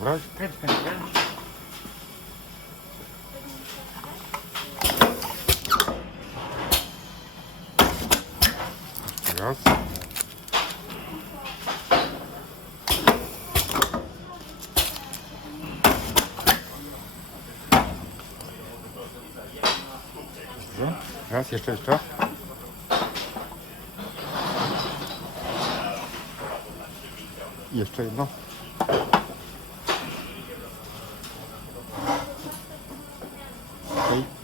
brać? Kręć, kręć, kręć. Jeszcze raz. Dobrze. Raz, jeszcze. I jeszcze jedno. Okej.